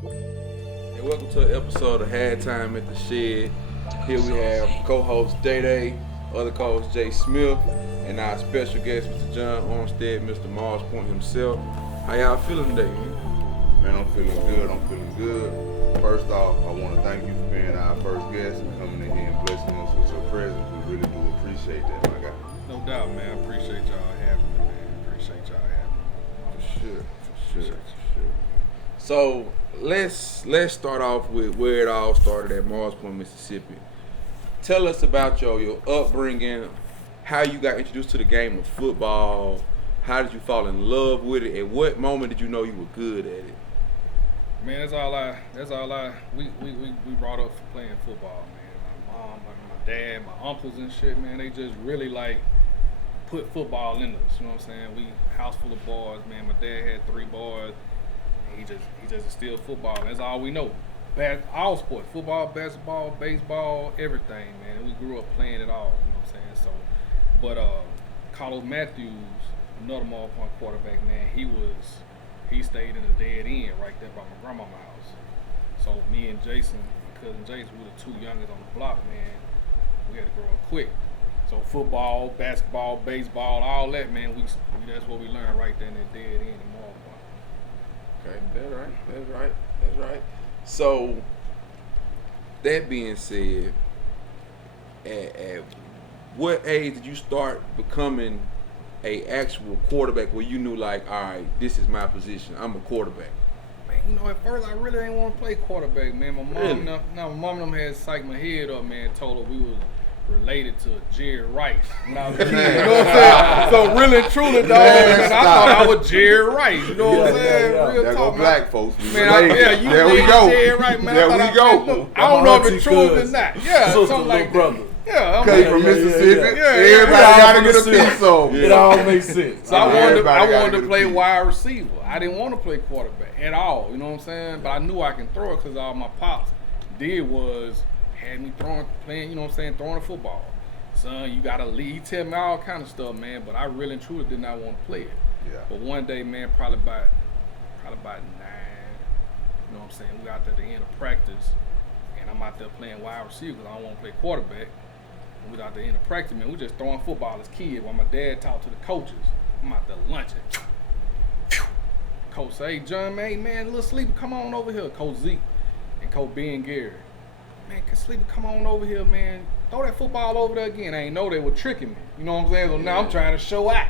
And welcome to an episode of Halftime at the Shed. Here we have co-host Day Day, other co-host Jay Smith, and our special guest Mr. John Armstead, Mr. Mars Point himself. How y'all feeling today? Man, I'm feeling good. First off, I want to thank you for being our first guest and coming in here and blessing us with your presence. We really do appreciate that, my guy. No doubt, man. I appreciate y'all having me, man. Appreciate y'all having me. For sure. So let's start off with where it all started at Mars Point, Mississippi. Tell us about your upbringing, how you got introduced to the game of football, how did you fall in love with it, at what moment did you know you were good at it? Man, we brought up for playing football, man. My mom, my dad, my uncles and shit, man, they just really like put football in us, you know what I'm saying? We house full of boys, man. My dad had 3 boys. He just instilled football. That's all we know. All sports, football, basketball, baseball, everything, man. We grew up playing it all, you know what I'm saying? So, but Carlos Matthews, another Mall Point quarterback, man, he stayed in the dead end right there by my grandmama's house. So me and Jason, my cousin Jason, we were the 2 youngest on the block, man. We had to grow up quick. So football, basketball, baseball, all that, man, we that's what we learned right there in the dead end in Mall Point. Okay, that's right. So, that being said, at what age did you start becoming a actual quarterback where you knew like, all right, this is my position, I'm a quarterback? Man, you know, at first I really didn't want to play quarterback, man. My mom, Really? my mom and them had psyched my head up, man. Told her we was related to Jerry Rice. When I was a kid, you know what I'm saying? So really and truly, dog, man, I thought I was Jerry Rice. You know what I'm saying? Real There talk, go black folks. Man, Related. you There we named go. Jerry Rice, man. There I we thought go. look, I don't know if it's true or not. Yeah, something like that. Yeah, I'm Came like, from Mississippi. yeah. Everybody got to get a piece of. It all makes sense. So I wanted to get a play piece. wide receiver. I didn't want to play quarterback at all. You know what I'm saying? But I knew I can throw it because all my pops did was had me playing. You know what I'm saying? Throwing the football. Son, you gotta lead. He tell me all kind of stuff, man. But I really and truly did not want to play it. Yeah. But one day, man, probably about 9. You know what I'm saying? We out there at the end of practice, and I'm out there playing wide receiver because I don't want to play quarterback. We was out there in the practice, man. We just throwing football as kids while my dad talked to the coaches. I'm out there lunching. Coach say, hey, John, man, little sleeper, come on over here. Coach Zeke and Coach Ben Gary. Man, sleeper, come on over here, man. Throw that football over there again. I ain't know they were tricking me. You know what I'm saying? So now I'm trying to show out.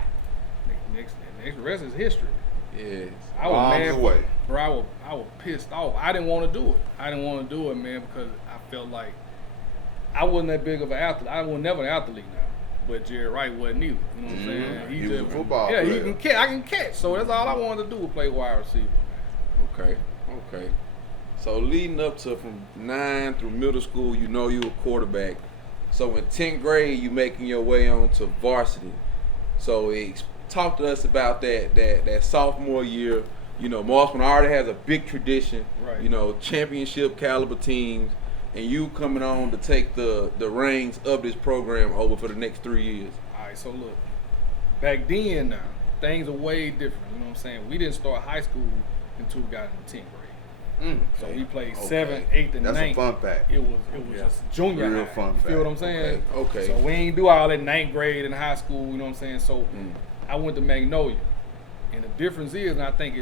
Next rest is history. Yes. I was mad, away. bro. I was pissed off. I didn't want to do it. Man, because I felt like I wasn't that big of an athlete. I was never an athlete now. But Jerry Wright wasn't either. You know what I'm saying? He was a football Yeah, player. he can catch. I can catch. So that's all I wanted to do was play wide receiver, man. Okay. So leading up to from 9 through middle school, you know you a quarterback. So in 10th grade, you making your way on to varsity. So talk to us about that sophomore year. You know, Marsman already has a big tradition. Right. You know, championship caliber teams, and you coming on to take the reins of this program over for the next 3 years. All right, so look, back then now, things are way different. You know what I'm saying? We didn't start high school until we got in the 10th grade. So we played 7th, 8th, and 9th. That's a fun fact. It was just junior Real high. fun You feel fact. what I'm saying? Okay. So we ain't do all that 9th grade in high school. You know what I'm saying? So I went to Magnolia, and the difference is, and I think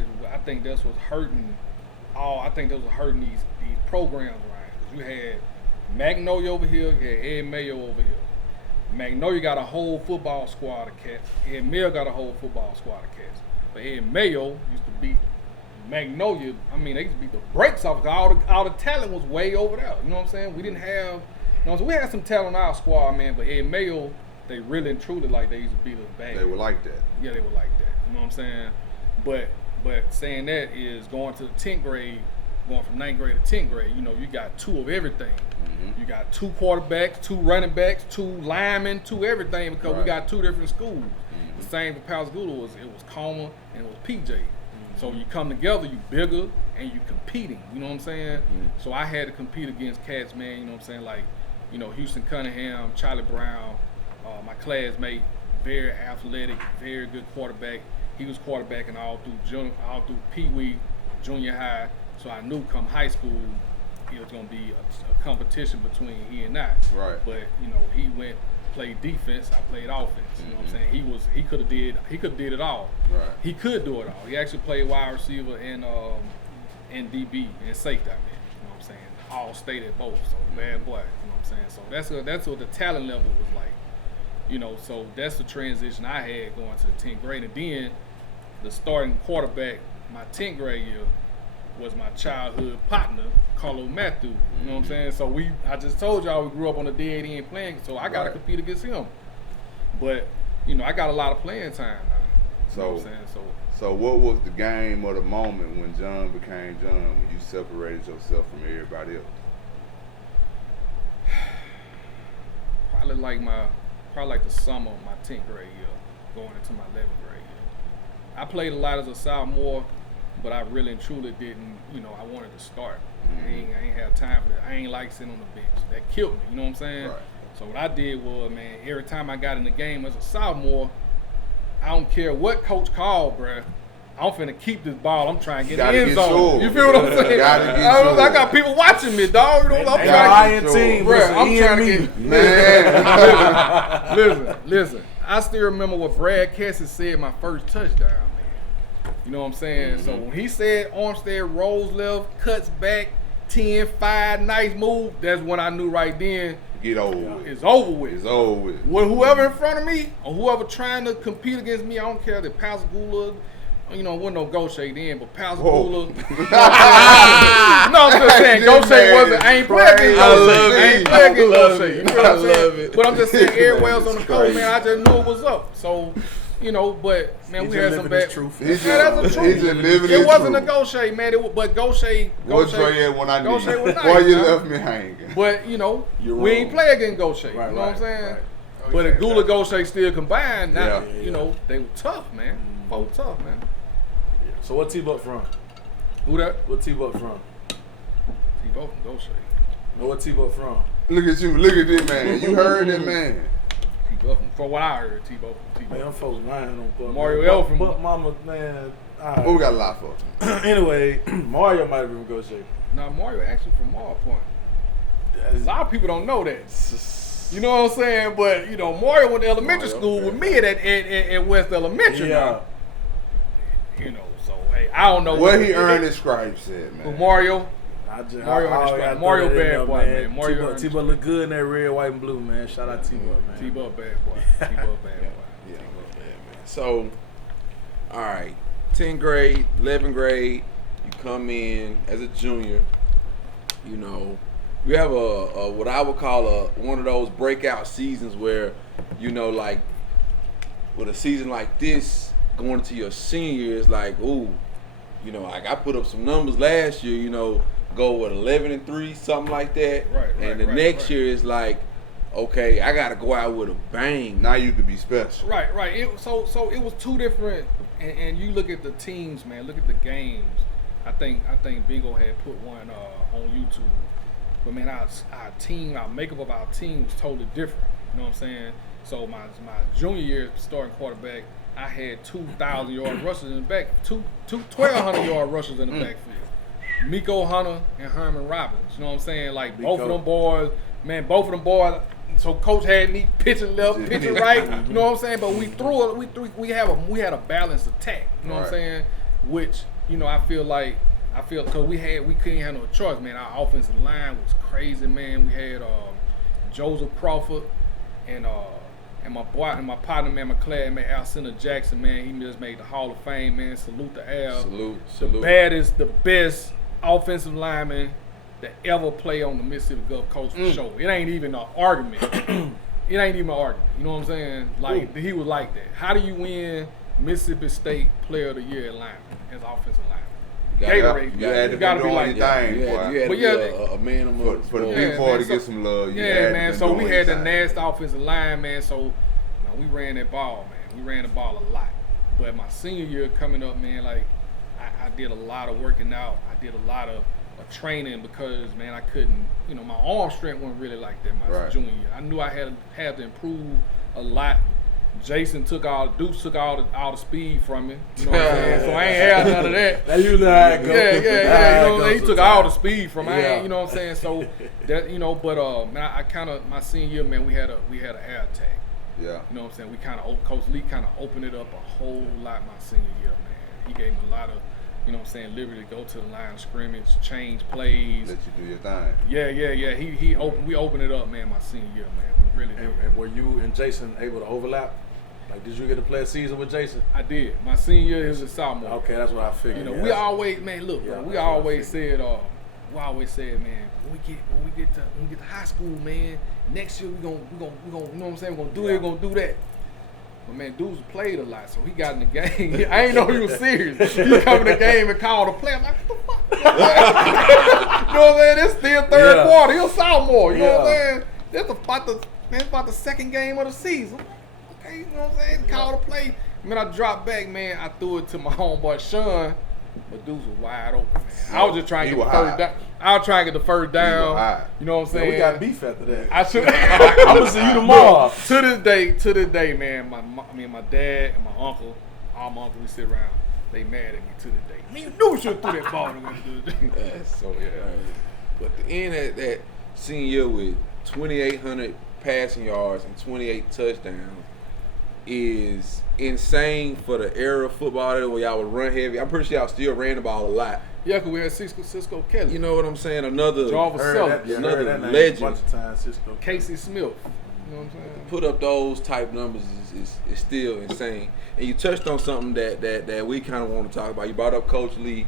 that's what's hurting. I think that's what's hurting these programs around. Cause you had Magnolia over here, you had Ed Mayo over here. Magnolia got a whole football squad of cats. Ed Mayo got a whole football squad of cats. But Ed Mayo used to beat Magnolia. I mean, they used to beat the brakes off because all the talent was way over there. You know what I'm saying? We didn't have, you know, so we had some talent in our squad, man. But Ed Mayo, they really and truly like they used to beat us bad. They were like that. Yeah, they were like that. You know what I'm saying? But saying that is going to the 10th grade, going from 9th grade to 10th grade, you know, you got 2 of everything. You got 2 quarterbacks, 2 running backs, 2 linemen, 2 everything because we got 2 different schools. The same for Pascagoula it was Coma and it was PJ. So you come together, you bigger and you competing. You know what I'm saying? So I had to compete against cats, man. You know what I'm saying? Like, you know, Houston Cunningham, Charlie Brown, my classmate, very athletic, very good quarterback. He was quarterbacking all through Pee Wee, junior high, So I knew come high school, it was gonna be a competition between he and I. Right. But he went played defense. I played offense. You know what I'm saying? He could have did it all. Right. He could do it all. He actually played wide receiver and DB and safety. You know what I'm saying? All state at both. So bad boy. You know what I'm saying? So that's what the talent level was like. So that's the transition I had going to the 10th grade, and then the starting quarterback my 10th grade year was my childhood partner, Carlo Matthew. You know what I'm saying? So I just told y'all we grew up on the dead end playing, so I got to compete against him. But, I got a lot of playing time now. You know what I'm saying? So what was the game or the moment when John became John, when you separated yourself from everybody else? Probably like the summer of my 10th grade year, going into my 11th grade year. I played a lot as a sophomore, but I really and truly didn't, I wanted to start. I ain't have time for that. I ain't like sitting on the bench. That killed me, you know what I'm saying? Right. So what I did was, man, every time I got in the game as a sophomore, I don't care what coach called, bruh. I'm finna keep this ball. I'm trying to get in the end zone. You feel what I'm saying? I got people watching me, dog. I'm trying to get bruh. I'm trying to get man. Listen. I still remember what Brad Cassie said my first touchdown, man. You know what I'm saying? So when he said Armstead rolls left, cuts back, 10-5, nice move, that's when I knew right then. Get over with. It's over with. It's over with. With whoever in front of me or whoever trying to compete against me, I don't care if Pastor Gula, wasn't no Gaucher then, but Pastor Gula. No, I'm just saying, Gaucher wasn't. I ain't playing against Gaucher. I ain't playing against Gaucher. You know what I'm saying? But I'm just saying, everywhere else on the court, man, I just knew it was up. So, but man, we had some bad. Truth. Yeah, that's the truth. It wasn't a Gaucher, man. But Gaucher. What's when I Gaucher was nice. Boy, you left me hanging. But we ain't play against Gaucher. You know what I'm saying? Right. But if Gula Gaucher still combined, now they were tough, man. Both tough, man. So what T-Buck from? Who that? What T-Buck from? T-Buck from Gaucher. No, what T-Buck from? Look at you. Look at this man. You heard that man. T-Buck from what I heard, T-Buck from T-Buck. Man, I'm folks lying on Buck. Mario L from Buck Mama, man. Right. What we got a lot for? Anyway, Mario might have been from Gaucher. Nah, Mario actually from Mall Point. A lot of people don't know that. You know what I'm saying? But Mario went to elementary school with me at West Elementary. Yeah. So hey, I don't know what he earned his stripes at, man. But Mario Mario bad boy, man. Mario T-Buck look good in that red, white, and blue, man. Shout out T-Buck, man. T-Buck bad boy. T-Buck bad boy. Yeah, bad man. So, all right, 10th grade, 11th grade, you come in as a junior. We have a what I would call one of those breakout seasons where, like with a season like this going into your senior year is like, ooh, like I put up some numbers last year, go with 11-3, something like that. Right. And the next year is like, okay, I gotta go out with a bang. Now you could be special. Right. So it was two different, and you look at the teams, man. Look at the games. I think Bingo had put one on YouTube. But man, our makeup of our team was totally different. You know what I'm saying? So my junior year starting quarterback, I had 2,000-yard rushers in the back, 1,200-yard rushers in the backfield. Miko Hunter and Herman Robbins. You know what I'm saying? Like both of them boys. So coach had me pitching left, pitching right. You know what I'm saying? But we threw it. We had a balanced attack. You know what I'm saying? Which I feel because we couldn't have no choice, man. Our offensive line was crazy, man. We had Joseph Crawford and my partner, man, my class, man, Alcina Jackson, man. He just made the Hall of Fame, man. Salute to Al. Salute. The best offensive lineman that ever play on the Mississippi Gulf Coast for sure. It ain't even an argument. You know what I'm saying? Like he was like that. How do you win Mississippi State Player of the Year lineman as offensive lineman? Gatorade. You gotta be like that. You had to be a man amongst for the big boy to get some love. Man. So we had the nasty offensive line, man. So we ran that ball, man. We ran the ball a lot. But my senior year coming up, man, like I did a lot of working out. I did a lot of training because, man, I couldn't. My arm strength wasn't really like that my junior year. I knew I had to improve a lot. Jason Deuce took all the speed from me. You know what I'm saying? So I ain't had none of that. That usually how it goes. Yeah. You know what I'm saying? He took all the speed. speed from me. I ain't, you know what I'm saying? So that, you know, but man, I kind of my senior year, man, we had an air tag. Yeah. You know what I'm saying? We kind of Coach Lee kind of opened it up a whole lot my senior year, man. He gave me a lot of, you know what I'm saying, liberty to go to the line of scrimmage, change plays. Let you do your thing. Yeah. We opened it up, man, my senior year, man. We really did. And were you and Jason able to overlap? Like, did you get to play a season with Jason? I did. My senior year, he was a sophomore. Okay, that's what I figured. You know, we always, man, look, bro, we always said, man, when we get to high school, man, next year we gonna, you know what I'm saying, we're gonna do it, we're gonna do that. But man, dudes played a lot, so he got in the game. I ain't know he was serious. He come in the game and called a play. I'm like, what the fuck? You know what I'm saying? It's still third quarter. He's a sophomore. You know what I'm saying? That's about the second game of the season. Okay, you know what I'm saying? Called a play. Man, I dropped back, man. I threw it to my homeboy Sean, but dudes was wide open, man. I was just trying to get the first down. I was trying to get the first down. You know what I'm saying? We got beef after that. I should. I'm gonna see you tomorrow. To this day, man. My dad and my uncle, all my uncle, we sit around. They mad at me to this day. Man, you knew you should have threw that ball to them. That's so But the end of that senior year with 2,800 passing yards and 28 touchdowns is insane for the era of football where y'all would run heavy. I'm pretty sure y'all still ran the ball a lot. Yeah, because we had Cisco Kelly. You know what I'm saying? Another another legend. A bunch of times, Cisco. Casey Smith. You know what I'm saying? Put up those type numbers is still insane. And you touched on something that we kind of want to talk about. You brought up Coach Lee.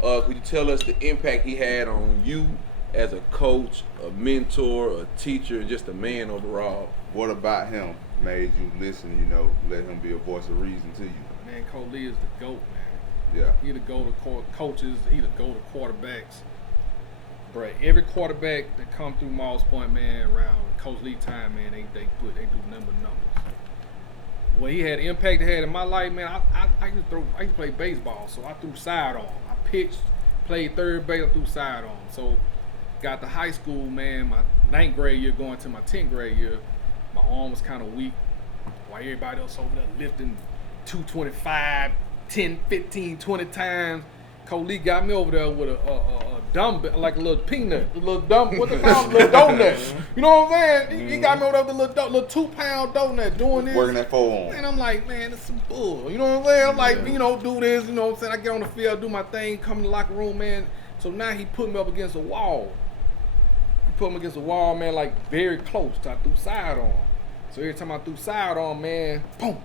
Could you tell us the impact he had on you as a coach, a mentor, a teacher, and just a man overall? What about him made you listen, you know, let him be a voice of reason to you? Man, Coach Lee is the GOAT, man. Yeah. He the GOAT of coaches. He the GOAT of quarterbacks. Bruh, every quarterback that come through Moss Point, man, around Coach Lee time, man, they do numbers. What he had the impact he had in my life, man, I used to play baseball, so I threw sidearm. I pitched, played third base, I threw sidearm. So got to high school, man, my 9th grade year going to my 10th grade year, my arm was kind of weak. While everybody else over there lifting 225, 10, 15, 20 times, Coach Lee got me over there with a dumbbell, like a little peanut, a little what's it called? Little donut. You know what I'm saying? He got me over there with a little 2-pound donut doing this. Working that forearm. And I'm like, man, it's some bull. You know what I'm saying? I'm like, you know, do this, you know what I'm saying? I get on the field, do my thing, come in the locker room, man. So now he put me up against a wall. He put me against a wall, man, like very close. So I threw sidearm. So every time I threw sidearm, man, boom.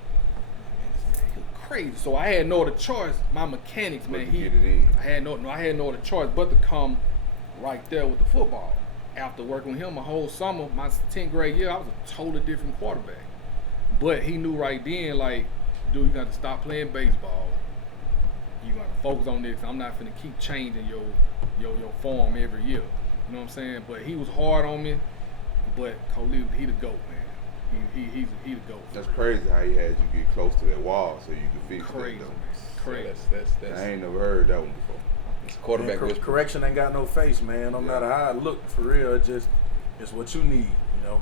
Crazy. So I had no other choice. My mechanics, man, I had no other choice but to come right there with the football. After working with him a whole summer, my 10th grade year, I was a totally different quarterback. But he knew right then, like, dude, you got to stop playing baseball. You got to focus on this. I'm not finna keep changing your form every year. You know what I'm saying? But he was hard on me. But Coach Lee, he the GOAT, man. He's the GOAT. That's crazy how he had you get close to that wall so you could fix crazy, that. Crazy. That's I ain't never heard that one before. It's quarterback whisper. Correction ain't got no face, man. No matter how it look, for real, it's what you need, you know.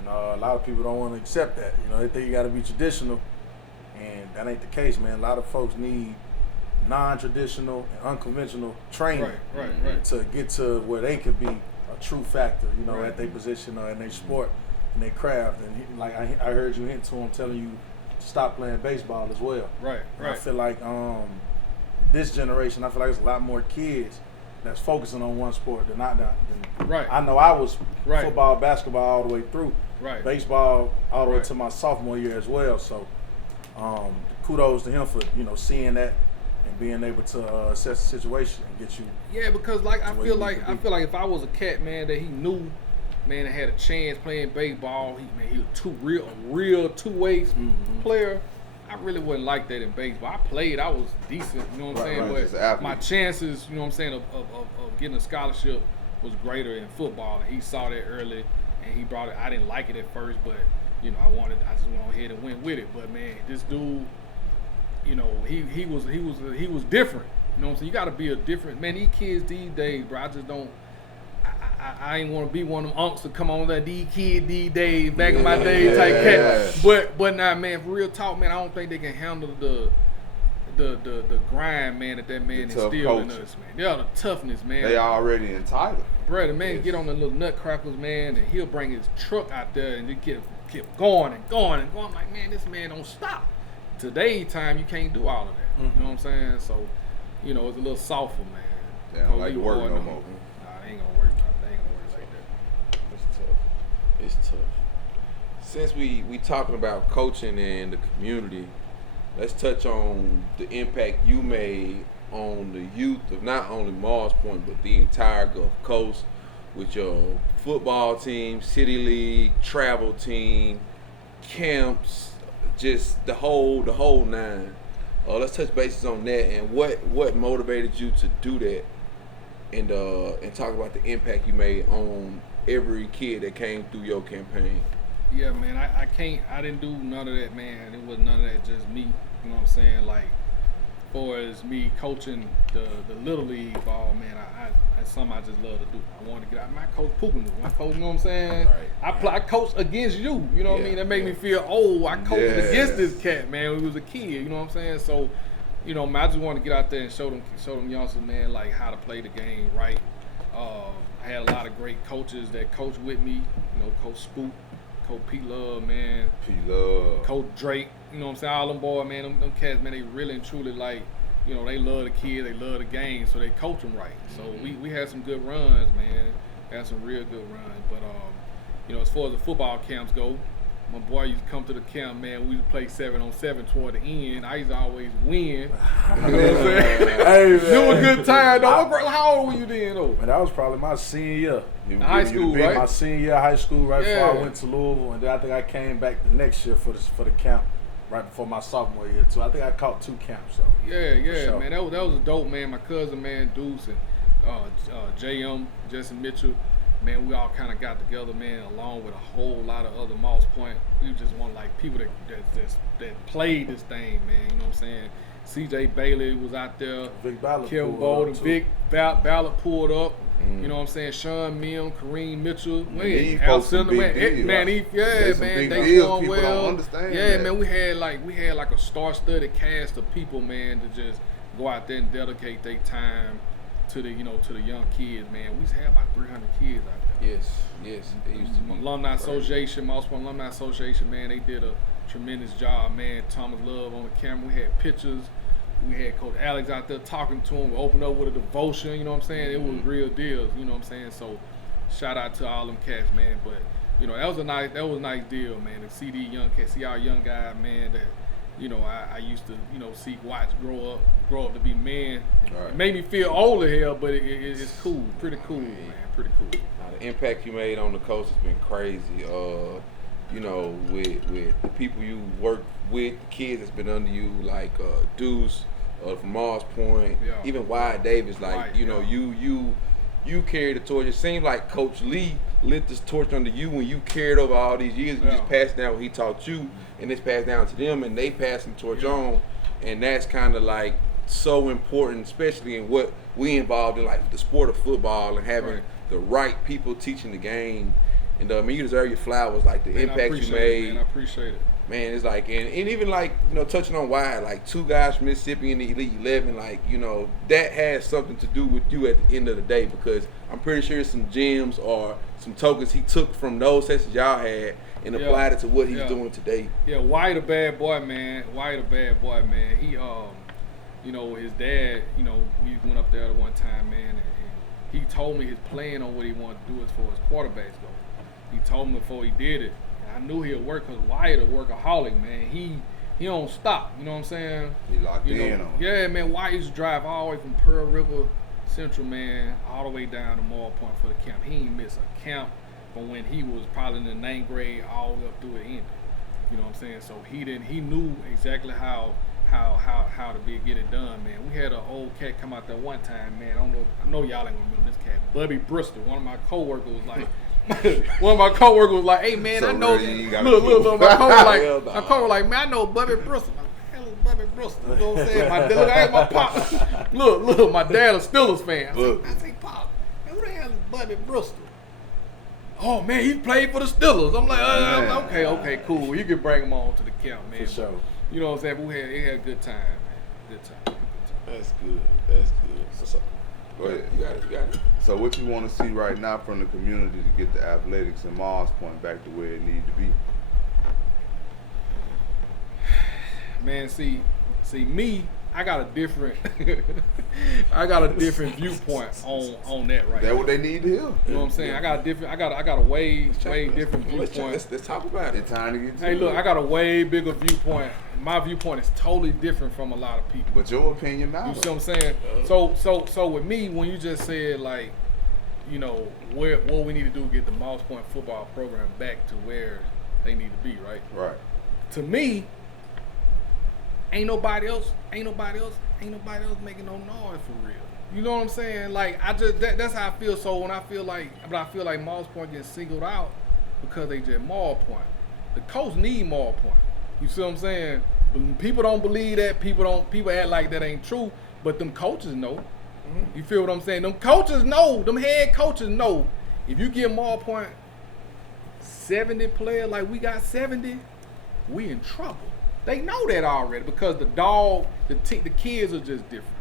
And a lot of people don't want to accept that. You know, they think you got to be traditional, and that ain't the case, man. A lot of folks need non-traditional and unconventional training to get to where they could be a true factor, you know, at their position or in their sport. Their craft, and I heard you hint to him telling you to stop playing baseball as well. Right. I feel like this generation, I feel like there's a lot more kids that's focusing on one sport than not. I know I was football, basketball all the way through. Baseball all the way to my sophomore year as well. So kudos to him for seeing that and being able to assess the situation and get you. Yeah, because I feel like if I was a cat, man, that he knew. Man, I had a chance playing baseball. He was a real two-way player. I really wasn't like that in baseball. I played. I was decent, you know what I'm saying? But my chances, you know what I'm saying, of getting a scholarship was greater in football. And he saw that early, and he brought it. I didn't like it at first, but, I just went on ahead and went with it. But, man, this dude, he was different. You know what I'm saying? You got to be a different – man, these kids these days, bro, I just don't – I ain't want to be one of them unks to come on that these kid these days, back in my day type cat. But nah, man, for real talk, man, I don't think they can handle the grind, man, that man instilled in us, man. Yeah, the toughness, man. They already entitled. Brother, man, get on the little nutcrackers, man, and he'll bring his truck out there and just keep going and going and going. I'm like, man, this man don't stop. Today's time, you can't do all of that. You know what I'm saying? So, you know, it's a little softer, man. They don't like to work no more. Nah, they ain't gonna work. They ain't gonna work like that. It's tough. It's tough. Since we talking about coaching and the community, let's touch on the impact you made on the youth of not only Mars Point but the entire Gulf Coast with your football team, city league, travel team, camps, just the whole nine. Let's touch bases on that and what motivated you to do that, and talk about the impact you made on every kid that came through your campaign. Yeah, man, I didn't do none of that, man. It was none of that, just me. You know what I'm saying? Like, as far as me coaching the little league ball, man, that's something I just love to do. I want to get out. My coach Puka, my coach, you know what I'm saying? Right. I coach against you, you know what I mean? That made me feel, I coached against this cat, man, when he was a kid, you know what I'm saying? So, you know, man, I just want to get out there and show them youngsters, man, like how to play the game right. I had a lot of great coaches that coached with me, you know, Coach Spook, Coach P. Love, man. Coach Drake, you know what I'm saying? All them boys, man, them cats, man, they really and truly, like, you know, they love the kid, they love the game, so they coach them right. So we had some good runs, man. Had some real good runs. But, you know, as far as the football camps go, my boy used to come to the camp, man. We used to play 7-on-7 toward the end. I used to always win. You know what I'm saying? Hey, man. It was a good time, though. How old were you then, though? Man, that was probably my senior year. High school, right? My senior year of high school, right before I went to Louisville, and then I think I came back the next year for the camp, right before my sophomore year too. I think I caught 2 camps. So sure. Man, that was a dope, man. My cousin, man, Deuce and JM, Justin Mitchell, man, we all kind of got together, man, along with a whole lot of other Moss Point. We just want like people that played this thing, man. You know what I'm saying? CJ Bailey was out there. Vic Ballard Kevin Bolden, Vic Ballard pulled up. You know what I'm saying? Sean Milne, Kareem Mitchell, Al Cinder, man, they doing well. Yeah, man, we had like a star-studded cast of people, man, to just go out there and dedicate their time to the young kids, man. We used to have about 300 kids out there. Yes, they used to be. Alumni Association, Moss Point Alumni Association, man, they did a tremendous job, man. Thomas Love on the camera. We had pictures. We had Coach Alex out there talking to him. We opened up with a devotion, you know what I'm saying? It was real deals, you know what I'm saying? So shout out to all them cats, man. But, you know, that was a nice deal, man. To see these young cats, see our young guys, man, that, you know, I used to, you know, watch grow up to be men. Right. It made me feel old as hell, but it's cool, pretty cool, man, pretty cool. The impact you made on the coach has been crazy. You know, with the people you work with, the kids that's been under you, like Deuce from Mars Point, even Wyatt Davis, like, you know, you carried the torch. It seemed like Coach Lee lit this torch under you when you carried over all these years. You just passed down what he taught you, and it's passed down to them, and they passing the torch on, and that's kind of like so important, especially in what we involved in, like the sport of football and having the right people teaching the game. And I mean, you deserve your flowers, like the impact you made. Man, I appreciate it. Man, it's like, and even like, you know, touching on Wyatt, like 2 guys from Mississippi in the Elite 11, like, you know, that has something to do with you at the end of the day, because I'm pretty sure some gems or some tokens he took from those sessions y'all had and applied it to what he's doing today. Yeah, Wyatt a bad boy, man. He, you know, his dad, you know, we went up there at one time, man, and he told me his plan on what he wanted to do as far as quarterbacks go. He told me before he did it. I knew he'd work because Wyatt a workaholic, man. He don't stop, you know what I'm saying? He locked in on it. Yeah, man, Wyatt used to drive all the way from Pearl River Central, man, all the way down to Moore Point for the camp. He ain't miss a camp from when he was probably in the 9th grade all the way up through the end. You know what I'm saying? So he knew exactly how to get it done, man. We had an old cat come out there one time, man. I know y'all ain't gonna remember this cat. Bubby Bristol, one of my coworkers was like, hey man, so I know. Look, my coworker was like, man, I know Bubby Bristol. What the hell is Bubby Bristol? You know what I'm saying? My pop. Look, my dad a Steelers fan. I say, Pop, man, who the hell is Bubby Bristol? oh man, he played for the Steelers. I'm like, okay, cool. You can bring him on to the camp, man. For sure. You know what I'm saying? We had a good time, man. Good time. That's good. That's good. So, Go ahead. You got it. So what you want to see right now from the community to get the athletics in Mars Point back to where it need to be? Man, see me, I got a different viewpoint on that right That's now. what they need to hear. You know what I'm saying? I got a way different viewpoint. Let's talk about it. It's time to get to Hey, it. look, I got a way bigger viewpoint. My viewpoint is totally different from a lot of people. But your opinion You matters. see what I'm saying? So with me, when you just said like, you know, what we need to do to get the Moss Point football program back to where they need to be, right? Right. To me, ain't nobody else making no noise for real. You know what I'm saying? Like that's how I feel. So when I feel like Moss Point gets singled out because they just Moss Point. The coach need Moss Point. You see what I'm saying? But people don't believe that. People act like that ain't true. But them coaches know. You feel what I'm saying? Them coaches know. Them head coaches know. If you give Moss Point 70 players like we got 70, we in trouble. They know that already because the kids are just different.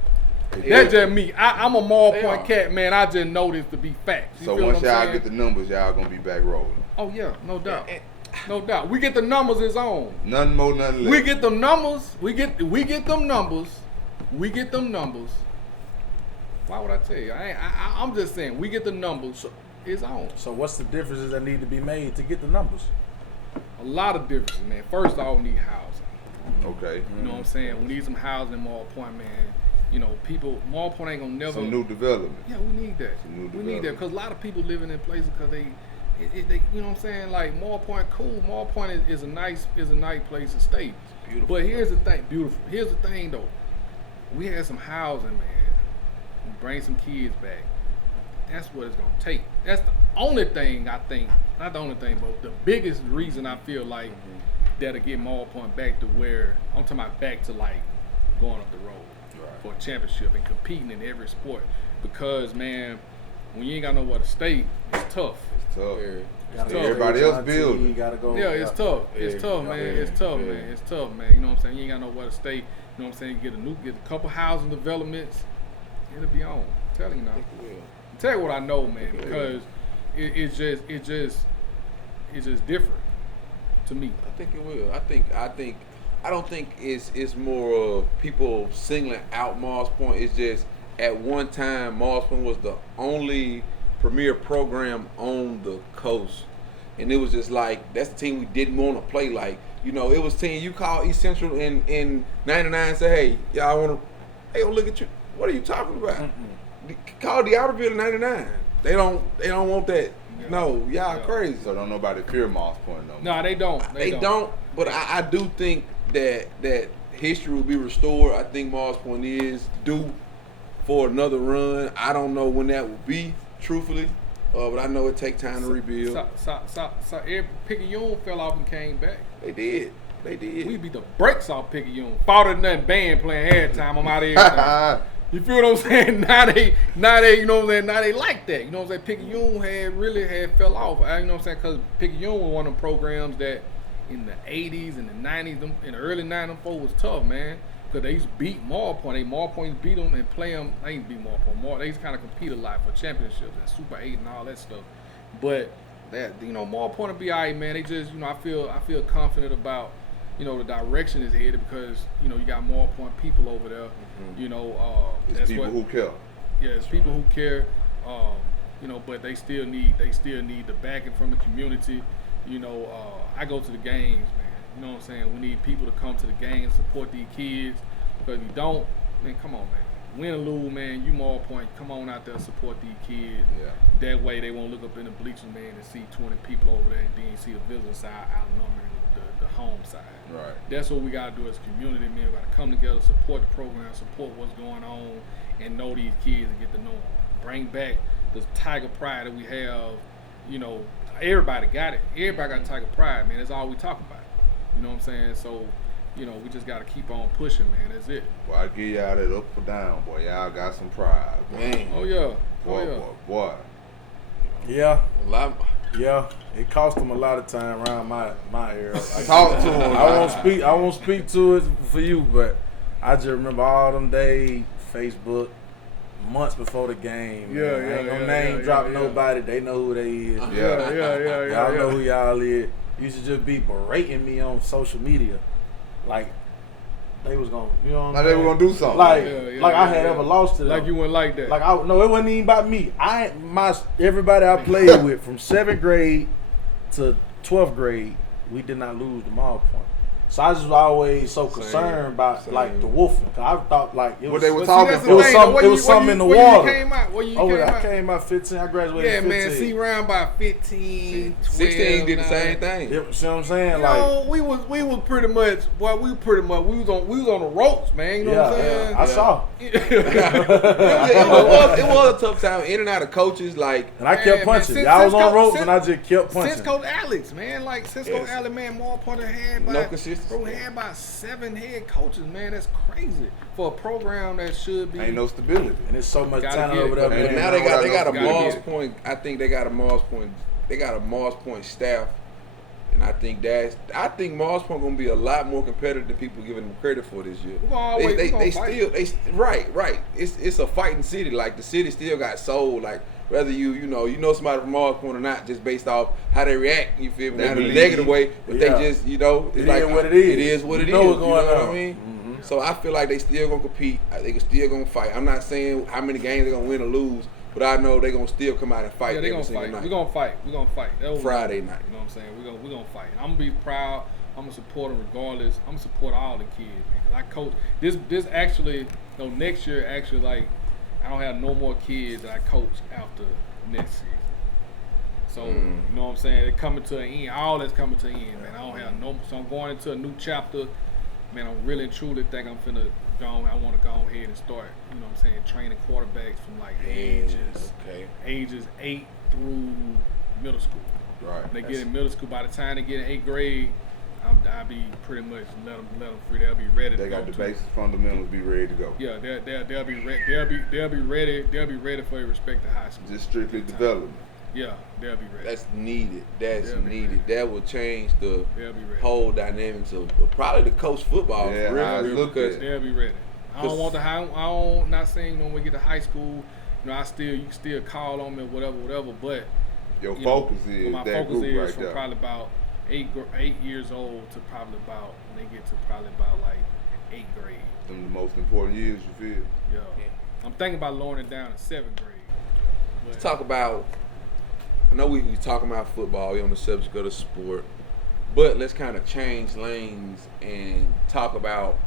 That's just me. I'm a Moss Point cat, man. I just know this to be facts. You So feel once what I'm y'all saying? get the numbers, y'all gonna be back rolling. Oh yeah, no doubt. No doubt. We get the numbers is on. Nothing more, nothing less. We get them numbers. We get them numbers. We get them numbers. Why would I tell you? I'm just saying. We get the numbers. It's on. So what's the differences that need to be made to get the numbers? A lot of differences, man. First off, we need housing. Okay. You know what I'm saying? We need some housing in Moss Point, man. You know, Moss Point ain't gonna never. Some new development. Yeah, we need that. Some new We need that development. because a lot of people living in places because they, you know what I'm saying? Like Moss Point, cool. Moss Point is a nice place to stay. Beautiful. But here's the thing, beautiful. Here's the thing though, we had some housing, man. We bring some kids back. That's what it's gonna take. That's the only thing I think. Not the only thing, but the biggest reason I feel like that'll get Moss Point back to where I'm talking about back to like going up the road for a championship and competing in every sport. Because man, when you ain't got nowhere to stay, it's tough. It's tough. It's tough. Everybody else building. You gotta go. Yeah, it's tough. It's tough, man. It's tough, man. It's tough, man. You know what I'm saying? You ain't got nowhere to stay. You know what I'm saying? Get a couple housing developments. It'll be on. I'm telling you now. Tell you what I know, man, because it's just different to me. I think it will. I don't think it's more of people singling out Moss Point. It's just at one time Moss Point was the only premier program on the coast, and it was just like that's the team we didn't want to play. Like, you know, it was team you call East Central in '99 and say, hey, y'all want to? Hey, look at you. What are you talking about? Call D'Iberville in '99. They don't want that. Yeah. No, y'all crazy. So don't nobody fear Moss Point no more. No, they don't. They don't. But I do think that history will be restored. I think Moss Point is due for another run. I don't know when that will be, truthfully, but I know it takes time to rebuild. So Picayune fell off and came back. They did. We beat the brakes off Picayune. Fought at nothing band playing halftime. I'm out of here. You feel what I'm saying? Now they, you know what I'm saying? Now they like that. You know what I'm saying? Picayune had fell off. You know what I'm saying? Because Picayune was one of them programs that in the 80s and the 90s, in the early 90s, them folks was tough, man. Because they used to beat Moss Point. Moss Point beat them and play them. They ain't beat Moss Point. They used to kind of compete a lot for championships and Super 8 and all that stuff. But that, you know, Moss Point will be all right, man. They just, you know, I feel confident about, you know, the direction is headed because, you know, you got Moss Point people over there. You know, It's that's people what, who care. yeah, it's people who care. You know, but they still need the backing from the community. You know, I go to the games, man. You know what I'm saying? We need people to come to the games, support these kids. Because if you don't, man, come on, man. Win or lose, man, you Moss Point, come on out there, support these kids. Yeah. That way they won't look up in the bleachers, man, and see 20 people over there and then see the visitor side outnumbering the home side. Right. That's what we got to do as a community, man. We got to come together, support the program, support what's going on, and know these kids and get to know them. Bring back the Tiger pride that we have. You know, everybody got it. Everybody got Tiger pride, man. That's all we talk about. You know what I'm saying? So, you know, we just got to keep on pushing, man. That's it. Boy, I give y'all that up or down, boy. Y'all got some pride, boy. Man, Oh, yeah. Boy, Oh, yeah. boy. Yeah. a lot. Yeah, it cost them a lot of time around my era. Talk to him. I won't speak to it for you, but I just remember all them days, Facebook, months before the game. Yeah, man. yeah, Ain't no yeah, name yeah, drop yeah. nobody. They know who they is. Yeah. Y'all know who y'all is. Used to just be berating me on social media, like they was gonna, you know what I'm Like saying? they were gonna do something. Like, Yeah, I had ever lost to them. Like you wouldn't like that. Like no, it wasn't even about me. Everybody I played with from 7th grade to 12th grade, we did not lose the mall point. So I was always so concerned about like the wolfing. Cause I thought like it was. What they were But see, talking that's the for. thing, It was something in the where water. You came out? Where you Oh, came I out? came out 15. I graduated. Yeah, 15. man. See, round by 15, 12, 16 did the 9. same thing. You see what I'm saying? You Like, know, we was pretty much, boy. We was on the ropes, man. You know what I'm saying? I saw. It was a tough time in and out of coaches. Like, And I kept Man, punching. since- Y'all was since on co- ropes, since- and I just kept punching. Cisco Alex, man, like Cisco Yes. Alex, man, more part of had by No consistency. Bro, had about 7 head coaches, man. That's crazy for a program that should be. Ain't no stability. And there's so much Gotta talent get it, over there, but but man. now they got a Gotta Mars get it. Point. I think they got a Mars Point. They got a Mars Point staff, and I think Mars Point gonna be a lot more competitive than people giving them credit for this year. We gonna always- we gonna fight. Right. It's a fighting city. Like the city still got soul. Like whether you know somebody from Mars Point or not, just based off how they react. You feel me? They Not in a believe negative you. way, but Yeah. they just it's It like is what it is. It is what it You is. know what's going you know what on. I mean? So I feel like they still gonna compete. They still gonna fight. I'm not saying how many games they're gonna win or lose, but I know they're gonna still come out and fight Yeah, they every gonna single fight. night. We gonna fight. That was- Friday night. You know what I'm saying? We gonna fight. And I'm gonna be proud. I'm gonna support them regardless. I'm gonna support all the kids, man. 'Cause I coach this actually. No, next year actually, like I don't have no more kids that I coach after next season. So you know what I'm saying? It's coming to an end. All that's coming to an end, man. I don't have no. So I'm going into a new chapter. Man, I really and truly think I'm finna go. I want to go ahead and start. You know what I'm saying? Training quarterbacks from like ages 8 through middle school. Right. They get in middle school. By the time they get in 8th grade, I'll be pretty much let them free. They'll be ready. They to got go the to- basic fundamentals be ready to go. Yeah, they'll be ready. They'll be ready. They'll be ready for respect to high school. Just strictly development. Yeah, they'll be ready. That's needed. That's They'll be needed. That will change the They'll be ready. whole dynamics of probably the coach football. Yeah, for real, I for real, look because at They'll be ready. I don't want the high. I don't. Not saying when we get to high school, you know, you can still call on me or whatever. But your you focus know, is my that focus group is right from there. probably about 8 years old to probably about when they get to probably about like 8th grade. Them the most important years you feel. Yeah. I'm thinking about lowering it down to 7th grade. let's talk about. I know we talking about football. We on the subject of the sport, but let's kind of change lanes and talk about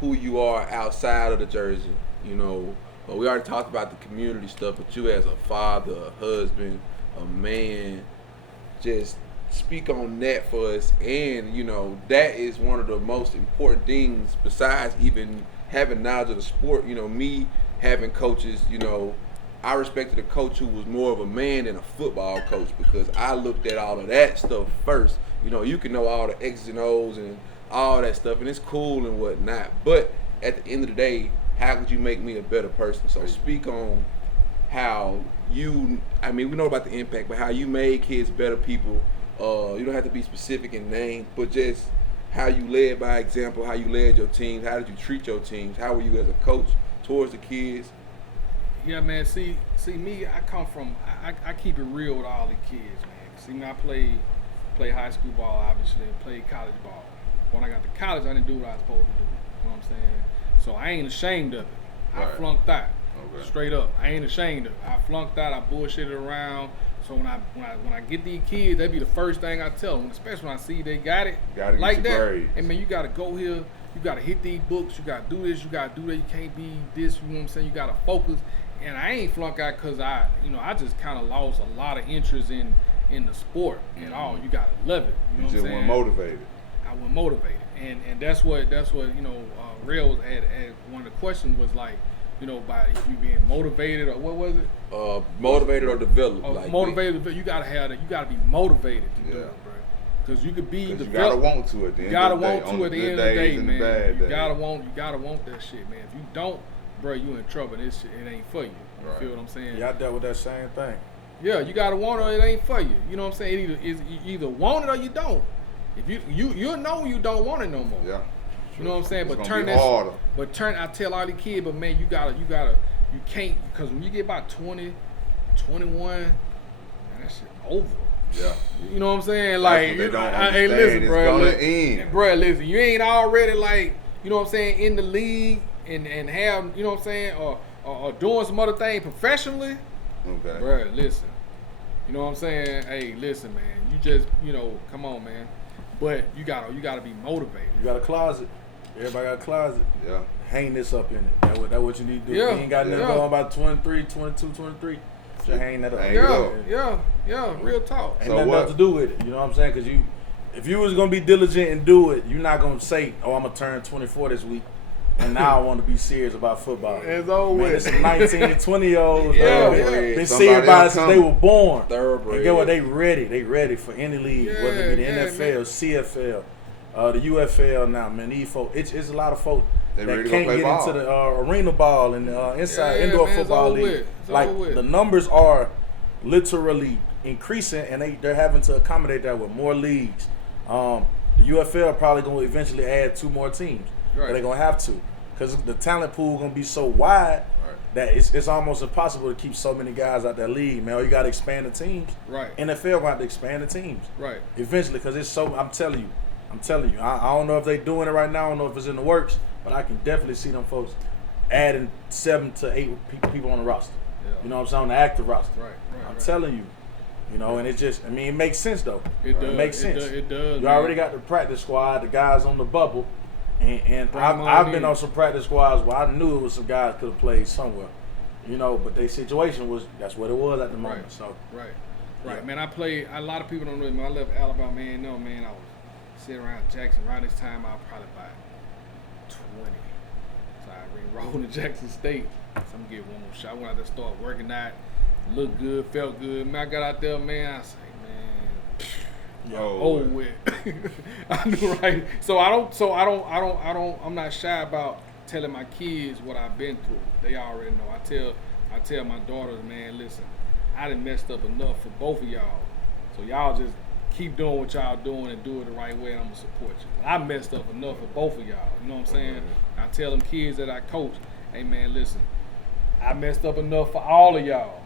who you are outside of the jersey. You know, we already talked about the community stuff, but you as a father, a husband, a man, just speak on that for us. And you know, that is one of the most important things besides even having knowledge of the sport. You know, me having coaches, you know, I respected a coach who was more of a man than a football coach because I looked at all of that stuff first. You know, you can know all the X's and O's and all that stuff, and it's cool and whatnot. But at the end of the day, how could you make me a better person? So speak on how you, I mean, we know about the impact, but how you made kids better people. You don't have to be specific in name, but just how you led by example, how you led your teams, how did you treat your teams, how were you as a coach towards the kids? Yeah, man. See me. I come from. I keep it real with all the kids, man. See me. I play high school ball, obviously, and played college ball. When I got to college, I didn't do what I was supposed to do. You know what I'm saying? So I ain't ashamed of it. I Right. flunked out. Okay. Straight up. I ain't ashamed of it. I flunked out. I bullshitted around. So when I get these kids, they be the first thing I tell them, especially when I see they got it Gotta get like your that. grades. And man, you gotta go here. You gotta hit these books. You gotta do this. You gotta do that. You can't be this. You know what I'm saying? You gotta focus. And I ain't flunk out because I just kind of lost a lot of interest in the sport at all. You gotta love it. You know You just what I'm weren't saying? motivated. I was motivated, and that's what you know. Real was had one of the questions was like, you know, by if you being motivated or what was it? Motivated or developed. Oh, like motivated. You gotta have that. You gotta be motivated to do Yeah. it, bro. Because you could be Because you developed. gotta want to at the end You gotta of the day. want on to at the good end of the day, days and the man. bad You days. gotta want that shit, man. If you don't, bro, you in trouble. This shit, it ain't for you. You Right. feel what I'm saying? Yeah, I dealt with that same thing. Yeah, you gotta want it or it ain't for you. You know what I'm saying? You either want it or you don't. If you'll know you don't want it no more. Yeah. You know what I'm saying? It's But gonna turn be that. harder. But I tell all the kids, but man, you can't, because when you get about 20, 21, man, that shit over. Yeah. You know what I'm saying? That's Like, what they don't hey, understand. listen, It's bro. gonna end. Bro, listen, you ain't already like, you know what I'm saying, in the league and have, you know what I'm saying, or doing some other thing professionally. Okay. Bro, listen. You know what I'm saying? Hey, listen, man. You just, come on, man. But you gotta be motivated. You got a closet. Everybody got a closet. Yeah. Hang this up in it. That's what you need to do. Yeah, You ain't got nothing yeah. going about 23, 22, 23. Just hang that up. Hang it up. Yeah, real talk. Ain't So nothing what? else to do with it. You know what I'm saying? Because if you was gonna be diligent and do it, you're not gonna say, "Oh, I'm gonna turn 24 this week, and now I want to be serious about football." It's over Man, with. it's some 19 and 20-year-olds Yeah, been yeah. serious about it since they were born. Thoroughbred. And get what? They ready. They ready for any league, whether it be the Yeah, NFL, CFL, the UFL now, man. These folk, it's a lot of folk They that ready to go can't play get ball. into the arena ball and inside Yeah, indoor man, it's football over league. with. It's Like over with. the numbers are literally increasing, and they're having to accommodate that with more leagues. The UFL probably going to eventually add 2 more teams. Right. They're going to have to, because the talent pool going to be so wide that it's almost impossible to keep so many guys out that league, man. You got to expand the teams. Right. NFL going to have to expand the teams. Right. Eventually, because it's so. I'm telling you. I don't know if they're doing it right now. I don't know if it's in the works, but I can definitely see them folks adding 7 to 8 people on the roster. Yeah. You know what I'm saying? On the active roster. Right. I'm telling you. You know, and it just, it makes sense though. It does. It makes sense. It does. You man. already got the practice squad, the guys on the bubble, and Bring 'em I've on been in. on some practice squads where I knew it was some guys could have played somewhere. You know, but their situation was, that's what it was at the moment. Right. So Right. Right. Yeah. Man, I played. A lot of people don't know. When I left Alabama, man, no, man, I was sitting around Jackson. Around this time, I was probably about 20. So I re-rolled to Jackson State. So I'm gonna get one more shot. I went out there, started working out, looked good, felt good. Man, I got out there, man. I say, man, over with. I knew, right? I'm not shy about telling my kids what I've been through. They already know. I tell my daughters, man, listen, I done messed up enough for both of y'all. So y'all just keep doing what y'all doing and do it the right way, and I'm gonna support you. But I messed up enough for both of y'all. You know what I'm saying? I tell them kids that I coach, hey man, listen, I messed up enough for all of y'all.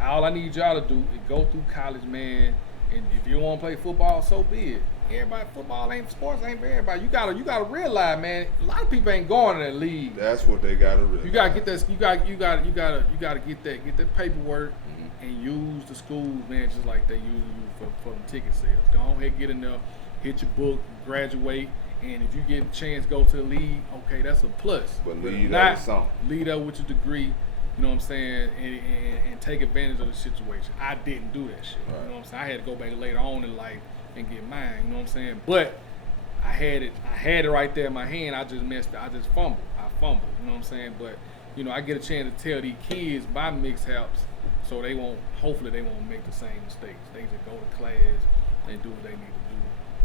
All I need y'all to do is go through college, man. And if you want to play football, so be it. Everybody, football ain't sports, ain't for everybody. You gotta realize, man. A lot of people ain't going to that league. That's what they gotta realize. You gotta get that. You gotta get that paperwork and use the schools, man, just like they use you for the ticket sales. Go ahead, get in there, hit your book, graduate, and if you get a chance to go to the league, okay, that's a plus. But lead Not up with something. lead up with your degree. You know what I'm saying, and take advantage of the situation. I didn't do that shit. Right. You know what I'm saying. I had to go back later on in life and get mine. You know what I'm saying. But I had it right there in my hand. I just messed it. I just fumbled. You know what I'm saying. But you know, I get a chance to tell these kids my mix-ups, so hopefully they won't make the same mistakes. They just go to class and do what they need to do.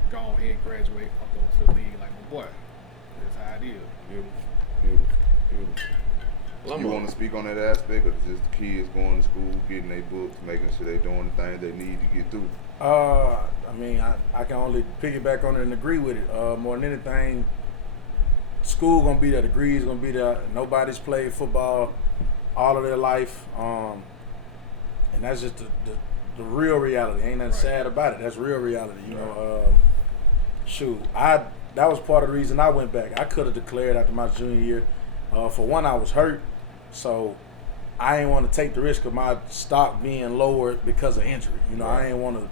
Go ahead, graduate, or go to the league like my boy. That's how it is. Beautiful. Well, You want to speak on that aspect, or just the kids going to school, getting their books, making sure they're doing the things they need to get through? I can only piggyback on it and agree with it. More than anything, school gonna be there, degrees gonna be there. Nobody's played football all of their life, and that's just the real reality. Ain't nothing sad about it. That's real reality. You know, that was part of the reason I went back. I could have declared after my junior year. For one, I was hurt, so I didn't want to take the risk of my stock being lowered because of injury. You know, I didn't want to.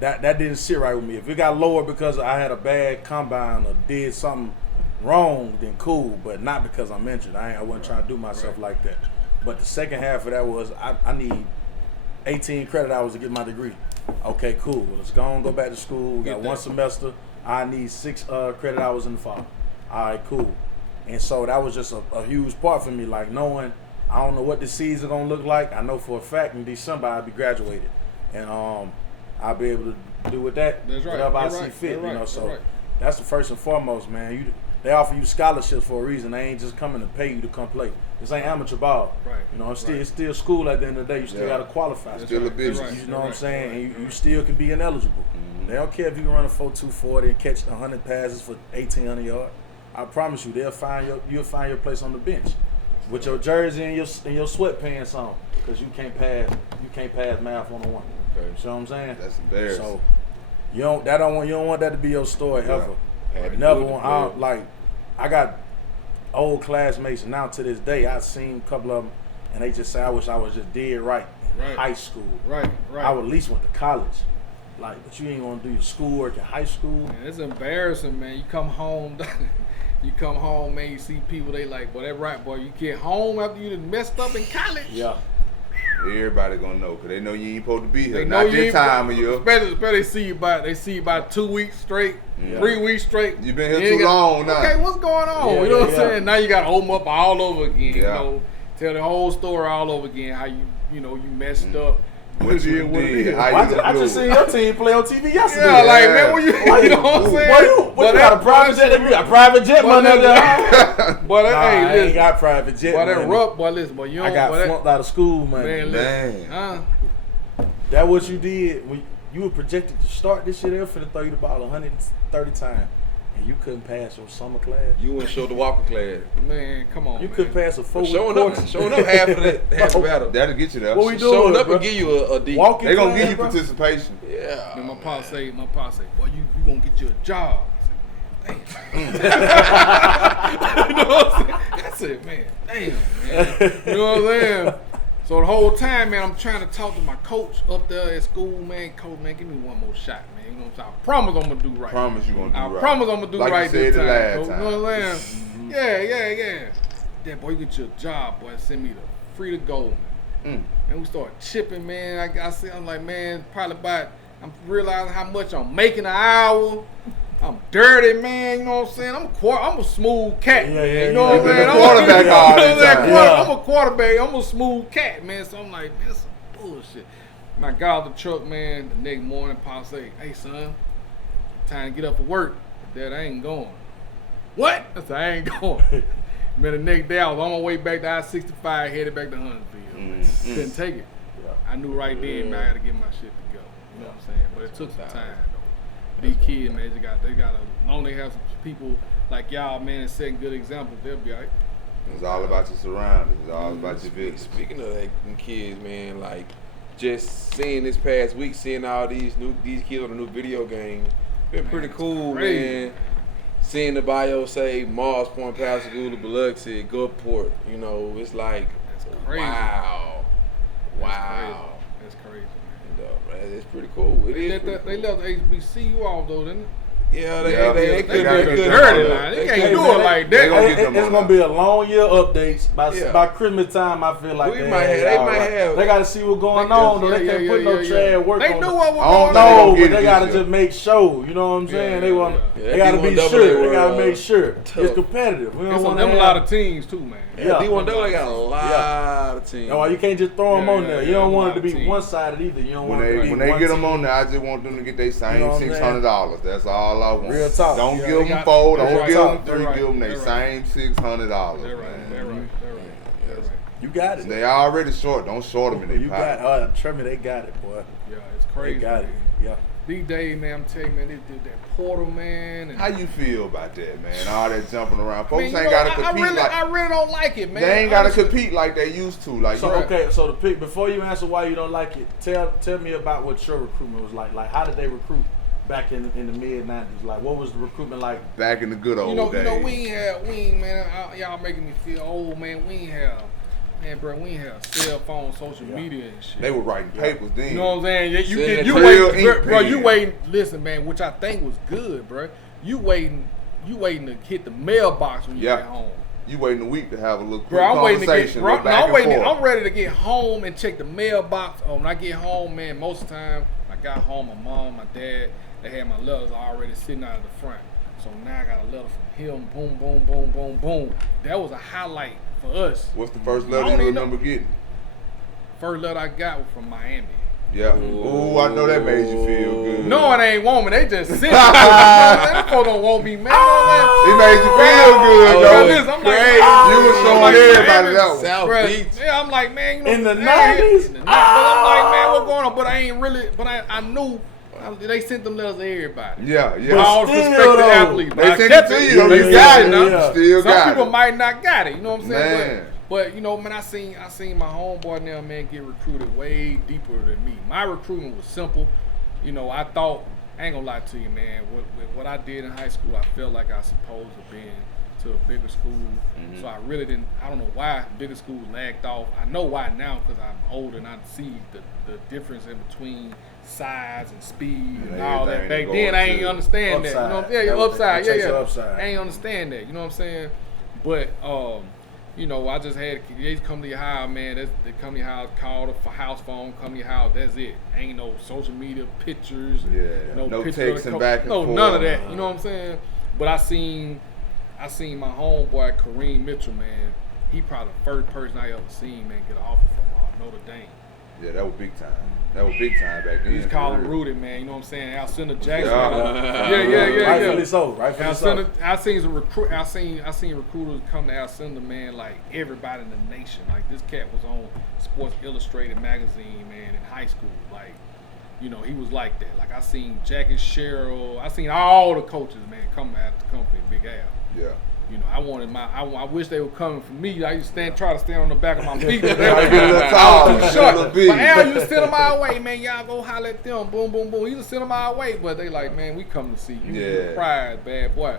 That didn't sit right with me. If it got lowered because I had a bad combine or did something wrong, then cool. But not because I'm injured. I wasn't trying to do myself like that. But the second half of that was I need 18 credit hours to get my degree. Okay, cool. Well, let's go back to school. We got one semester. I need 6 credit hours in the fall. All right, cool. And so that was just a huge part for me, like knowing I don't know what the season gonna look like. I know for a fact in December I'll be graduated, and I'll be able to do with that whatever I see fit. You know, so that's the first and foremost, man. They offer you scholarships for a reason. They ain't just coming to pay you to come play. This ain't amateur ball. Right. You know, it's still school at the end of the day. You still got to qualify. It's still a business. Right. You know what I'm saying? Right. And you still can be ineligible. They don't care if you can run a 4.240 and catch 100 passes for 1,800 yards. I promise you, you'll find your place on the bench with your jersey and your sweatpants on, because you can't pass math 101. Okay. You know what I'm saying? That's embarrassing. So you don't want that to be your story ever. Had to Never do it to want. play. I got old classmates, and now to this day, I've seen a couple of them, and they just say, "I wish I was just dead right in Right. high school. Right. I would at least went to college." Like, but you ain't gonna do your schoolwork in high school. Man, it's embarrassing, man. You come home, man. You see people, they like, boy, that right, boy. You get home after you done messed up in college. Yeah. Everybody gonna know, because they know you ain't supposed to be here. They know Not you this ain't- time of year. Especially they see you about 2 weeks straight, Yeah. 3 weeks straight. You been here You ain't too long now. Okay, what's going on? Yeah, you know what I'm yeah. saying? Now you got to open up all over again. You Yeah. know, tell the whole story all over again. How you messed up. What you What it did, is. how you I just do seen it. your team play on TV yesterday. Yeah, like Yeah. man, you know what I'm saying? What you got a private jet? You got a private jet, Boy, money? Boy, that Nah, I hey, ain't listen. got private jet. Boy, that money. rough, boy, listen, boy, you don't. I got boy, that, flunked out of school, money. man, listen. Man. That what you did when you were projected to start this shit. They were finna throw you the ball 130 times, and you couldn't pass your summer class. You and Show the Walker class. Man, come on, You man. couldn't pass a 4-week Showing course. up half of the battle. That'll get you there. What we doing? Showing up bro? and give you a D. Walking They gonna class, give you bro? participation. Yeah. Then my pa say, boy, you gonna get you a job. I said, damn. You know what I'm saying? I said, man, damn, man. You know what I'm saying? So the whole time, man, I'm trying to talk to my coach up there at school, man. Coach, man, give me one more shot, man. You know what I'm saying? I promise I'm gonna do right. Promise you gonna do I right. promise I'm gonna do Like you right said this the time. last Coach. time. You know what I'm saying? Yeah. That boy, you get you a job, boy. Send me the free to go, man. And we started chipping, man. I'm like, man, probably about, I'm realizing how much I'm making an hour. I'm dirty, man. You know what I'm saying? I'm a smooth cat, Yeah, man. yeah, You know yeah. what I'm You been saying? a quarterback You all know the what I'm saying? time. Yeah. I'm a quarterback. I'm a smooth cat, man. So I'm like, man, that's some bullshit. And I got out the truck, man. The next morning, Pop say, hey, son, time to get up for work. Dad, I ain't going. What? I said, I ain't going. Man, the next day I was on my way back to I-65, headed back to Huntsville. Couldn't take it. Yeah. I knew right then, man, I had to get my shit together. You know what I'm saying? But it took some time, though. These kids, man, they got as long as they have some people like y'all, man, and setting good examples, they'll be all right. It's all about your surroundings. It's all about your business. Speaking of like them kids, man, like just seeing this past week, seeing all these kids on the new video game, been pretty it's cool, crazy. man. Seeing the bio say Mars Point, Pascagoula, Biloxi, Gulfport, you know, it's like, That's crazy. wow, That's crazy, man. man, it's pretty cool. It is. They left the HBCU off though, didn't Yeah, Yeah, they they could got they it could dirty dirty now. now. They They can't can't do man, it like they that. gonna get them It's on gonna now. be a long year updates. Yeah. By Christmas time, I feel like We they might have- all they might right. have- They got to see what's going on. Though. They can't put no trad work They on knew it. what was I don't going know. on. No, Get but it they this gotta year. just make sure. You know what I'm saying? Yeah, They want. yeah. They gotta be D1 sure. they They gotta were, make sure tough. it's competitive. We don't There's want them a lot of teams too, man. Yeah, Yeah. D1 they got a lot of teams. No, you can't just throw them Yeah, on yeah, there. yeah, You don't a want lot it to of be teams. one-sided either. You don't When want it to be they one get them team. on there, I just want them to get their same You know what I'm saying? $600. That's all I want. Real talk. Don't Yeah, give they them got- 4. that's Don't right. give them That's 3. right. Give them their That's same $600. They're right. man. They're right. Yes. You got it. They already short. Don't short them in their You got pocket. it. Trust me, they got it, boy. Yeah, it's They crazy. got it. man. Yeah. These days, man, I'm telling you, man, they did that portal, man. And How you feel about that, man? All that jumping around. Folks man, you ain't know, gotta I compete really, like I really don't like it, man. they ain't gotta Honestly. compete like they used to. Like So you- okay, so the pick before you answer why you don't like it, tell me about what your recruitment was like. Like how did they recruit back in the mid '90s? Like what was the recruitment like? back in the good old You know, days. we ain't, man. Y'all making me feel old, man. We ain't have cell phone, social media and shit. They were writing papers then. You know what I'm saying? You Send it you to real waiting, ink bro. You pen. waiting. Listen, man, which I think was good, bro. You waiting to hit the mailbox when you Yeah. get home. You waiting a week to have a little quick Bro, I'm waiting to get. conversation. Bro, go no, back I'm and waiting. forth. I'm ready to get home and check the mailbox. Oh, when I get home, man, most of the time I got home, my mom, my dad, they had my letters already sitting out of the front. So now I got a letter from him. Boom, boom, boom, boom, boom. That was a highlight for us. What's the first I letter don't you even know. remember getting? First letter I got was from Miami. Yeah. Ooh, I know that made you feel good. No, it ain't want me. They just sent me. That folks don't want me, man. It made you feel good, though. Listen, I'm like, You was showing everybody that one. South Bruh, Beach. yeah, I'm like, man, you know, In the man, 90s? But I'm like, man, what's going on? But I ain't really, but I knew they sent them letters to everybody. Yeah, yeah. All still, suspected though, athletes. They But I sent kept it to it. you, though. You You got got it it. now. You still Some got people it. might not got it. You know what I'm saying? Man. But you know, man, I seen my homeboy now, man, get recruited way deeper than me. My recruiting was simple. You know, I thought, I ain't gonna lie to you, man. What I did in high school, I felt like I was supposed to be to a bigger school. Mm-hmm. So I really didn't. I don't know why bigger schools lagged off. I know why now because I'm older and I see the difference in between size and speed and all that. Everything Back then, I ain't going to understand that. You know, upside. yeah, your upside, Chase yeah. your upside. I ain't understand that. You know what I'm saying? But you know, I just had they come to your house, man. They come to your house, call the house phone, come to your house. That's it. Ain't no social media pictures. Yeah, no pictures texting back and forth. No, none of that. You know what I'm saying? But I seen my homeboy Kareem Mitchell, man. He probably the first person I ever seen, man, get an offer from Notre Dame. Yeah, that was big time. That was big time back then. He's calling Rudy, man. You know what I'm saying? Alcindor Jackson. Yeah. Rightfully so. Rightfully so. I seen some I seen recruiters come to Alcindor, man, like everybody in the nation. Like this cat was on Sports Illustrated magazine, man, in high school. Like, you know, he was like that. Like I seen Jack and Cheryl. I seen all the coaches, man, come for Big Al. Yeah. You know, I wish they were coming for me. I used to try to stand on the back of my feet. But they I were get a little tall, too a short. little But big. Al used to send them our way, man. Y'all go holler at them. Boom, boom, boom. He used to send them our way, but they like, man, we come to see you. Yeah. You prize, bad boy.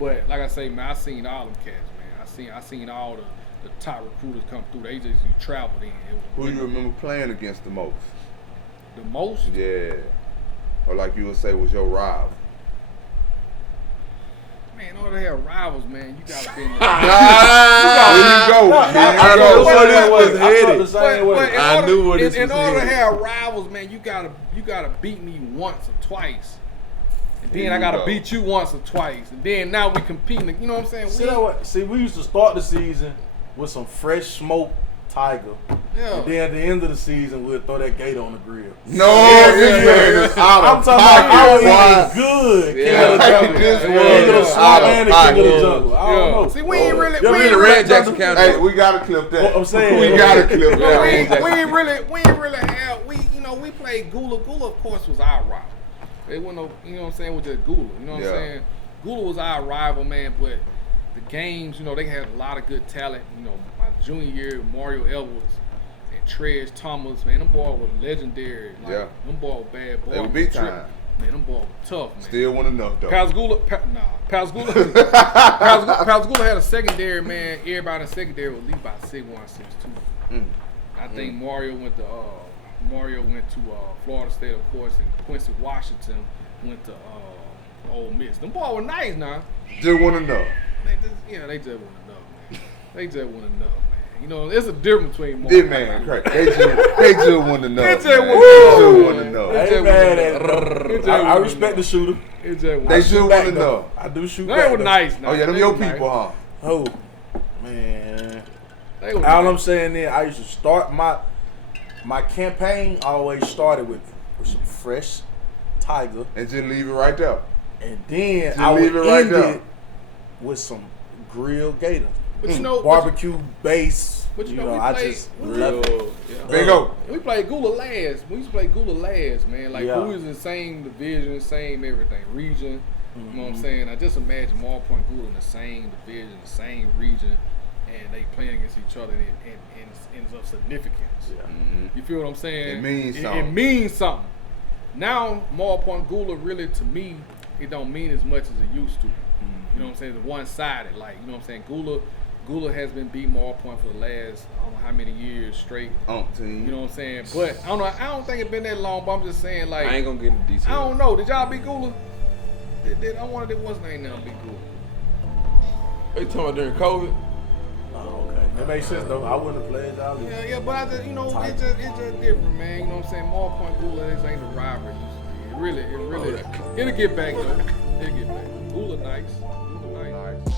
But like I say, man, I seen all them cats, man. I seen all the top recruiters come through. They just traveled in. Who you remember playing against the most? The most? Yeah. Or like you would say was your rival. Man, all the hell rivals, man. You gotta be in there. There you go. I There you knew where go. this was headed. The same way. But I knew where this in was order to headed. have rivals, man, you gotta beat me once or twice. And then There I you gotta go. beat you once or twice. And then now we competing. You know what I'm saying? See, we used to start the season with some fresh smoked tiger. Yeah. And then at the end of the season, we'll throw that gator on the grill. No, this man is out I'm of talking about I was pocket, eating good. Yeah. King of the jungle. This King was of the out swamp of and the king of the pocket. jungle. I don't know. See, we ain't really. You ever We been ain't to really. Red Jackson County. Hey, we gotta clip that. What I'm saying. We gotta clip that. We ain't really have. We played Gula. Gula, of course, was our rival. They wasn't no, you know what I'm saying, with just Gula. You know what I'm saying? Gula was our rival, man. But the games, you know, they had a lot of good talent. You know, my junior year, Mario Edwards and Trez Thomas, man, them boys were legendary. Like, Yeah. them boys were bad boys. They were big time. Man, them boys were tough, man. Still wasn't enough though. Pasgula had a secondary, man. Everybody in secondary was at least about 6'1", 6'2". I think Mario went to Florida State, of course, and Quincy Washington went to Ole Miss. Them boys were nice now. Just wasn't enough. They just wasn't enough, man. They just wasn't enough, man. You know, there's a difference between This man, crazy. They just wasn't enough. They just man. wasn't They just wasn't enough. I ain't mad at it. I respect the shooter. It just They wasn't. just Shoot wasn't back, though. enough. I do shoot They back. were though. nice now. Oh yeah, them They your were nice. people, huh? Oh, man. They were All nice. I'm saying is I used to start my campaign always started with some fresh tiger, And just leave it right there. and then Just I would leave it right end there. it with some grilled gator, But you know, barbecue base. But you know, we I played- just we love it. Big O. we played Gula last. We used to play Gula last, man. Like, Yeah. we was in the same division, same everything, region. You know what I'm saying? I just imagine Marl Point Gula in the same division, the same region, and they playing against each other, and it ends up significance. You feel what I'm saying? It means It something. means something. Now, Marl Point Gula really, to me, it don't mean as much as it used to. You know what I'm saying? It's one-sided. Like, you know what I'm saying? Gula has been beating Marl Point for the last, I don't know how many years straight. Team. You know what I'm saying? But I don't know. I don't think it's been that long. But I'm just saying, like, I ain't gonna get into details. I don't know. Did y'all beat Gula? I wanted what's name now beat Gula. Are you talking about during COVID? Oh, okay. That makes sense though. I wouldn't have played y'all. Yeah, but I just, you know, it's just different, man. You know what I'm saying? Marl Point Gula, this ain't the rivalry it used to be. It really, it'll get back though. It'll get back. Gula nice. Gula nice.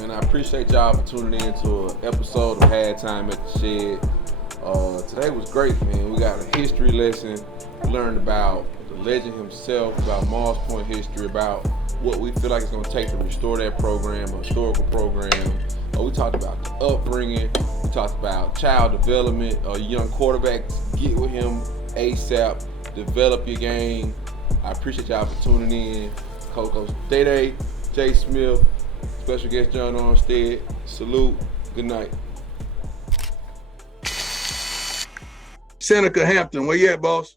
man. I appreciate y'all for tuning in to an episode of Halftime at the Shed. Today was great, man. We got a history lesson. We learned about the legend himself, about Mars Point history, about what we feel like it's going to take to restore that program, a historical program. We talked about the upbringing. We talked about child development. Young quarterbacks, get with him ASAP. Develop your game. I appreciate y'all for tuning in. Coach Day, Jay Smith, special guest John Armstead. Salute. Good night. Seneca Hampton, where you at, boss?